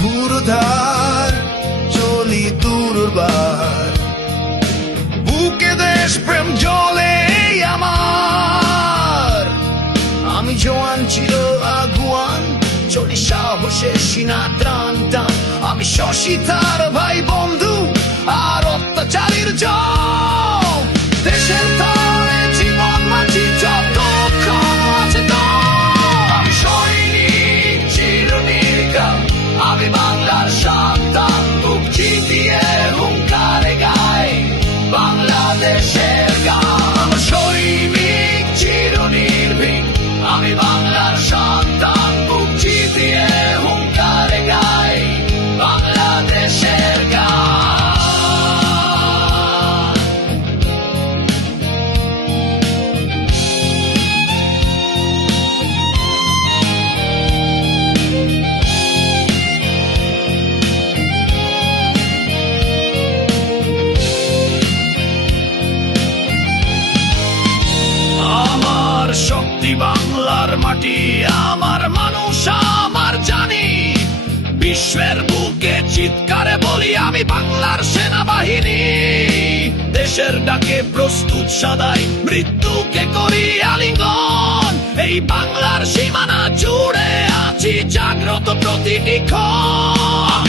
ক্ষুরধার চলি দুর্বার। বুকে দেশ, প্রেম জলে আমার। আমি জোয়ান ছিল, আগুয়ান, চলি সাহসে সিনা ত্রান টান। আমি শশী, তার ভাই, বন্ধু, আর অত্যাচারীর জয় shit. বাংলার মাটি, আমার মানুষ, আমার জানি। বিশ্বের বুকে চিৎকারে বলি, আমি বাংলার সেনাবাহিনী। দেশের ডাকে প্রস্তুত সদাই, মৃত্যুকে করি আলিঙ্গন। এই বাংলার সীমানা জুড়ে আছি জাগ্রত প্রতিটি ক্ষণ